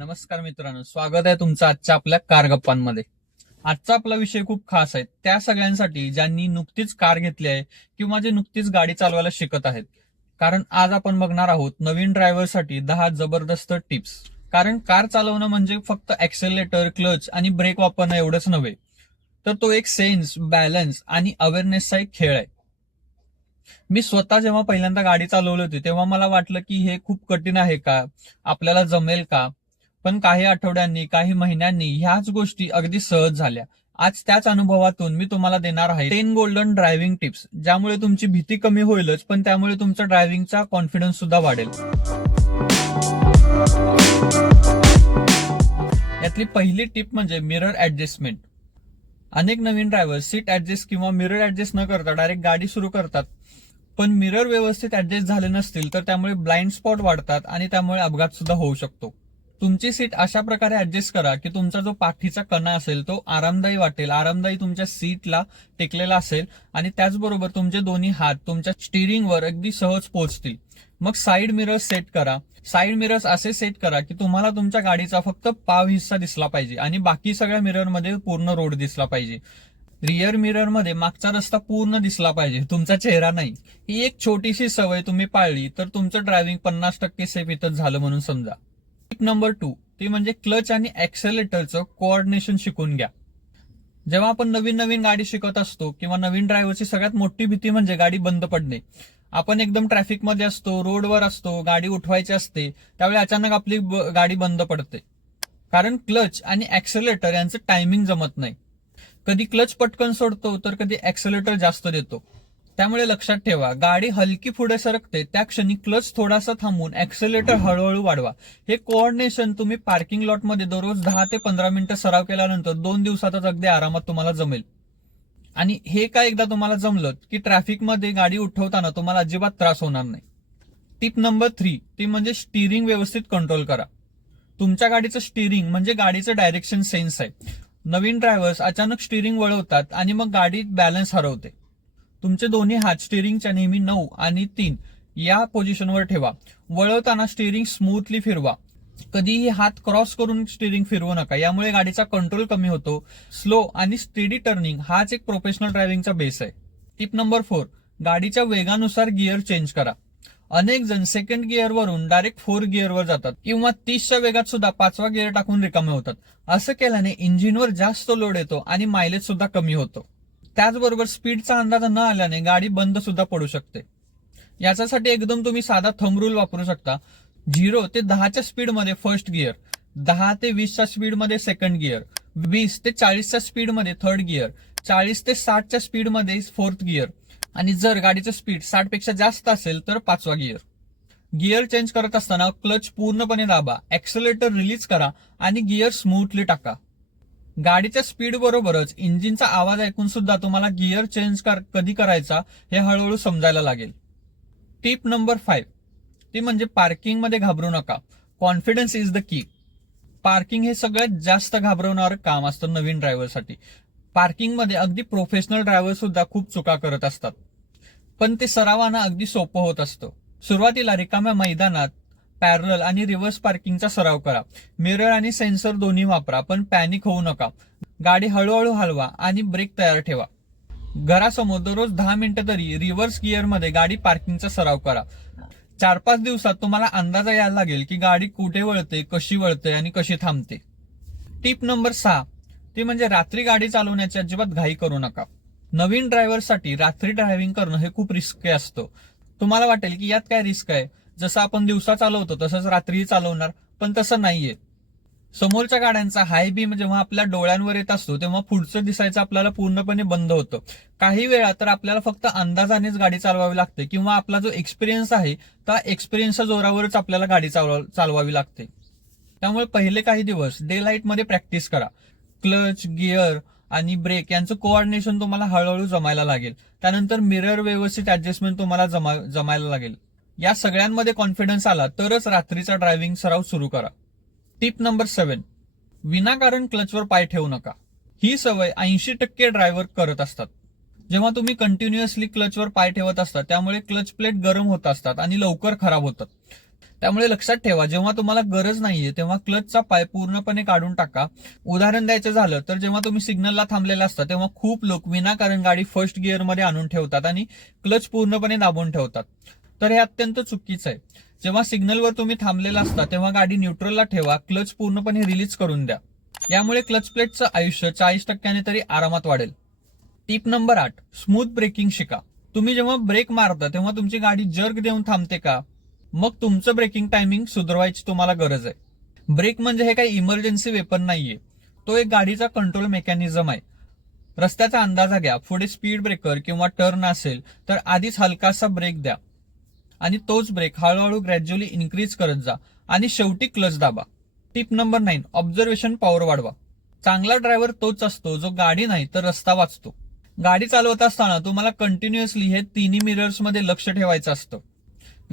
नमस्कार मित्रांनो स्वागत आहे तुमचं आजच्या आपल्या कार गप्पांमध्ये आजचा आपला विषय खूप खास आहे. त्या सगळ्यांसाठी ज्यांनी नुकतीच कार घेतली आहे किंवा जे नुकतीच गाडी चालवायला शिकत आहेत. कारण आज आपण बघणार आहोत नवीन ड्रायव्हरसाठी दहा जबरदस्त टिप्स. कारण कार चालवणं म्हणजे फक्त ऍक्सेलेटर क्लच आणि ब्रेक वापरणं एवढंच नव्हे. तर तो एक सेन्स बॅलन्स आणि अवेअरनेसचा एक खेळ आहे. मी स्वतः जेव्हा पहिल्यांदा गाडी चालवली होती तेव्हा मला वाटलं की हे खूप कठीण आहे का? आपल्याला जमेल का? पण काही आठवड्यांनी काही महिन्यांनी ह्याच गोष्टी अगदी सहज झाल्या. आज त्याच अनुभवातून मी तुम्हाला देणार आहे टेन गोल्डन ड्रायव्हिंग टिप्स ज्यामुळे तुमची भीती कमी होईलच पण त्यामुळे तुमचा ड्रायव्हिंगचा कॉन्फिडन्स सुद्धा वाढेल. यातली पहिली टिप म्हणजे मिरर ऍडजस्टमेंट अनेक नवीन ड्रायव्हर सीट ऍडजस्ट किंवा मिरर ऍडजस्ट न करता डायरेक्ट गाडी सुरू करतात. पण मिरर व्यवस्थित ऍडजस्ट झाले नसतील तर त्यामुळे ब्लाइंड स्पॉट वाढतात आणि त्यामुळे अपघात सुद्धा होऊ शकतो. तुमची सीट अशा प्रकारे ऍडजस्ट करा की तुमचा जो पाठीचा कणा असेल तो आरामदायी वाटेल. आरामदायी तुमच्या सीटला टेकलेला असेल आणि त्याचबरोबर तुमचे दोन्ही हात तुमच्या स्टिअरिंगवर अगदी सहज पोहोचतील. मग साईड मिरर्स सेट करा. साईड मिरर्स असे सेट करा की तुम्हाला तुमच्या गाडीचा फक्त पाव हिस्सा दिसला पाहिजे आणि बाकी सगळ्या मिररमध्ये पूर्ण रोड दिसला पाहिजे. रिअर मिररमध्ये मागचा रस्ता पूर्ण दिसला पाहिजे. तुमचा चेहरा नाही. ही एक छोटीशी सवय तुम्ही पाळली तर तुमचं ड्रायव्हिंग पन्नास टक्के सेफ इथंच झालं म्हणून समजा. टिप नंबर टू ती म्हणजे क्लच आणि ऍक्सेलेटरचं कोऑर्डिनेशन शिकून घ्या. जेव्हा आपण नवीन नवीन गाडी शिकत असतो किंवा नवीन ड्रायव्हरची सगळ्यात मोठी भीती म्हणजे गाडी बंद पडणे. आपण एकदम ट्रॅफिकमध्ये असतो रोडवर असतो गाडी उठवायची असते त्यावेळी अचानक आपली गाडी बंद पडते. कारण क्लच आणि ऍक्सेलेटर यांचं टायमिंग जमत नाही. कधी क्लच पटकन सोडतो तर कधी ऍक्सेलेटर जास्त देतो. त्यामुळे लक्षात ठेवा गाडी हलकी पुढे सरकते त्या क्षणी क्लच थोडासा थांबून ऍक्सेलेटर हळूहळू वाढवा. हे कोऑर्डिनेशन तुम्ही पार्किंग लॉटमध्ये दररोज दहा ते पंधरा मिनिटं सराव केल्यानंतर दोन दिवसातच अगदी आरामात तुम्हाला जमेल. आणि हे काय एकदा तुम्हाला जमलं की ट्रॅफिकमध्ये गाडी उठवताना तुम्हाला अजिबात त्रास होणार नाही. टिप नंबर थ्री ती म्हणजे स्टिअरिंग व्यवस्थित कंट्रोल करा. तुमच्या गाडीचं स्टिअरिंग म्हणजे गाडीचं डायरेक्शन सेन्स आहे. नवीन ड्रायव्हर्स अचानक स्टिअरिंग वळवतात आणि मग गाडी बॅलन्स हरवते. तुमचे दोन्ही हात स्टिअरिंगच्या नेहमी नऊ आणि तीन या पोझिशनवर ठेवा. वळवताना स्टिअरिंग स्मूथली फिरवा. कधीही हात क्रॉस करून स्टिअरिंग फिरवू नका. यामुळे गाडीचा कंट्रोल कमी होतो. स्लो आणि स्टेडी टर्निंग हाच एक प्रोफेशनल ड्रायव्हिंगचा बेस आहे. टिप नंबर फोर गाडीच्या वेगानुसार गिअर चेंज करा. अनेक जण सेकंड गिअर वरून डायरेक्ट फोर गिअरवर जातात किंवा तीसच्या वेगात सुद्धा पाचवा गिअर टाकून रिकामे होतात. असं केल्याने इंजिनवर जास्त लोड येतो आणि मायलेज सुद्धा कमी होतो. त्याचबरोबर स्पीडचा अंदाज न आल्याने गाडी बंद सुद्धा पडू शकते. याच्यासाठी एकदम तुम्ही साधा थंब रूल वापरू शकता. झिरो ते दहाच्या स्पीडमध्ये फर्स्ट गिअर दहा ते वीसच्या स्पीडमध्ये सेकंड गिअर वीस ते चाळीसच्या स्पीडमध्ये थर्ड गिअर चाळीस ते साठच्या स्पीडमध्ये फोर्थ गिअर आणि जर गाडीचं स्पीड साठपेक्षा जास्त असेल तर पाचवा गिअर गिअर चेंज करत असताना क्लच पूर्णपणे दाबा ऍक्सलेटर रिलीज करा आणि गिअर स्मूथली टाका. गाडीच्या स्पीड बरोबरच इंजिनचा आवाज ऐकून सुद्धा तुम्हाला गिअर चेंज कर- कधी करायचा हे हळूहळू समजायला लागेल. टिप नंबर फाईव्ह ती म्हणजे पार्किंगमध्ये घाबरू नका. Confidence is the key parking हे सगळ्यात जास्त घाबरवणारं काम असतं नवीन ड्रायव्हरसाठी पार्किंगमध्ये अगदी प्रोफेशनल ड्रायव्हर सुद्धा खूप चुका करत असतात. पण ते सरावानं अगदी सोपं होत असतं. सुरुवातीला रिकाम्या मैदानात पॅरल आणि रिव्हर्स पार्किंगचा सराव करा. मिरर आणि सेन्सर दोन्ही वापरा पण पॅनिक होऊ नका. गाडी हळूहळू हलवा आणि ब्रेक तयार ठेवा. घरासमोर दररोज दहा मिनिटं तरी रिव्हर्स गिअरमध्ये गाडी पार्किंगचा सराव करा. चार पाच दिवसात तुम्हाला अंदाज यायला लागेल की गाडी कुठे वळते कशी वळते आणि कशी थांबते. टिप नंबर सहा ती म्हणजे रात्री गाडी चालवण्याची अजिबात घाई करू नका. नवीन ड्रायव्हरसाठी रात्री ड्रायव्हिंग करणं हे खूप रिस्की असतं. तुम्हाला वाटेल की यात काय रिस्क आहे? जसं आपण दिवसा चालवतो तसंच रात्रीही चालवणार पण तसं नाहीये. समोरच्या गाड्यांचा हाय बीम जेव्हा आपल्या डोळ्यांवर येत असतो तेव्हा पुढचं दिसायचं आपल्याला पूर्णपणे बंद होतं. काही वेळा तर आपल्याला फक्त अंदाजानेच गाडी चालवावी लागते किंवा आपला जो एक्सपिरियन्स आहे त्या एक्सपिरियन्सच्या जोरावरच आपल्याला गाडी चालवा- चालवावी लागते. त्यामुळे पहिले काही दिवस डे लाईटमध्ये प्रॅक्टिस करा. क्लच गिअर आणि ब्रेक यांचं कोऑर्डिनेशन तुम्हाला हळूहळू जमायला लागेल. त्यानंतर मिरर व्यवस्थित ऍडजस्टमेंट तुम्हाला जमा जमायला लागेल. या सगळ्यांमध्ये कॉन्फिडन्स आला तरच रात्रीचा ड्रायव्हिंग सराव सुरू करा. टिप नंबर सेव्हन विनाकारण क्लचवर पाय ठेवू नका. ही सवय ऐंशी टक्के ड्रायव्हर करत असतात. जेव्हा तुम्ही कंटिन्युअसली क्लचवर पाय ठेवत असता त्यामुळे क्लच प्लेट गरम होत असतात आणि लवकर खराब होतात. त्यामुळे लक्षात ठेवा जेव्हा तुम्हाला गरज नाहीये तेव्हा क्लचचा पाय पूर्णपणे काढून टाका. उदाहरण द्यायचं झालं तर जेव्हा तुम्ही सिग्नलला थांबलेला असता तेव्हा खूप लोक विनाकारण गाडी फर्स्ट गिअरमध्ये आणून ठेवतात आणि क्लच पूर्णपणे दाबून ठेवतात. तर हे अत्यंत चुकीचं आहे. जेव्हा सिग्नलवर तुम्ही थांबलेला असता तेव्हा गाडी न्यूट्रलला ठेवा क्लच पूर्णपणे रिलीज करून द्या. यामुळे क्लच प्लेटचं आयुष्य चाळीस टक्क्याने तरी आरामात वाढेल. टीप नंबर आठ स्मूथ ब्रेकिंग शिका. तुम्ही जेव्हा ब्रेक मारता तेव्हा तुमची गाडी जर्क देऊन थांबते का? मग तुमचं ब्रेकिंग टायमिंग सुधारवायची तुम्हाला गरज आहे. ब्रेक म्हणजे हे काही इमर्जन्सी वेपन नाहीये. तो एक गाडीचा कंट्रोल मेकॅनिझम आहे. रस्त्याचा अंदाजा घ्या. पुढे स्पीड ब्रेकर किंवा टर्न असेल तर आधीच हलकासा ब्रेक द्या. आणि तोच ब्रेक हळूहळू ग्रॅज्युअली इन्क्रीज करत जा. आणि शेवटी क्लच दाबा. Tip number nine observation power वाढवा. चांगला ड्रायव्हर तोच असतो जो गाडी नाही तर रस्ता वाचतो. गाडी चालवत असताना तुम्हाला कंटिन्युअसली हे तिन्ही मिरर्समध्ये लक्ष ठेवायचं असतं.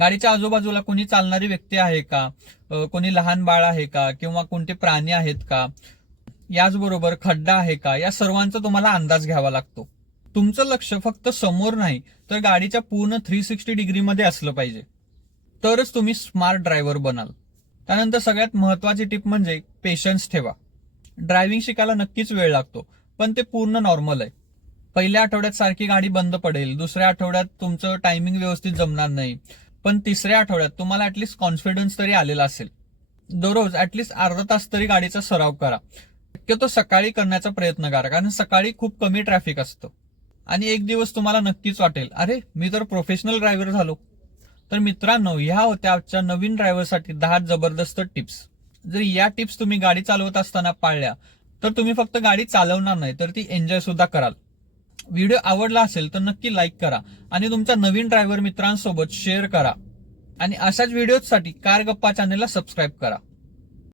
गाडीच्या आजूबाजूला कोणी चालणारी व्यक्ती आहे का? कोणी लहान बाळ आहे का? किंवा कोणते प्राणी आहेत का? याचबरोबर खड्डा आहे का? या सर्वांचा तुम्हाला अंदाज घ्यावा लागतो. तुमचं लक्ष फक्त समोर नाही तर गाडीच्या पूर्ण थ्री सिक्स्टी डिग्रीमध्ये असलं पाहिजे. तरच तुम्ही स्मार्ट ड्रायव्हर बनाल. त्यानंतर सगळ्यात महत्वाची टिप म्हणजे पेशन्स ठेवा. ड्रायव्हिंग शिकायला नक्कीच वेळ लागतो पण ते पूर्ण नॉर्मल आहे. पहिल्या आठवड्यात सारखी गाडी बंद पडेल दुसऱ्या आठवड्यात तुमचं टायमिंग व्यवस्थित जमणार नाही पण तिसऱ्या आठवड्यात तुम्हाला ऍटलिस्ट कॉन्फिडन्स तरी आलेला असेल. दररोज ऍटलिस्ट अर्धा तास तरी गाडीचा सराव करा. शक्यतो सकाळी करण्याचा प्रयत्न करा कारण सकाळी खूप कमी ट्रॅफिक असतं. आणि एक दिवस तुम्हाला नक्कीच वाटेल. अरे मी तर प्रोफेशनल ड्रायव्हर झालो. तर मित्रांनो ह्या होत्या आजच्या नवीन ड्रायव्हरसाठी दहा जबरदस्त टिप्स जर या टिप्स तुम्ही गाडी चालवत असताना पाळल्या तर तुम्ही फक्त गाडी चालवणार नाही तर ती एन्जॉय सुद्धा कराल. व्हिडिओ आवडला असेल तर नक्की लाईक करा आणि तुमच्या नवीन ड्रायव्हर मित्रांसोबत शेअर करा. आणि अशाच व्हिडिओसाठी कार गप्पा चॅनेलला सबस्क्राईब करा.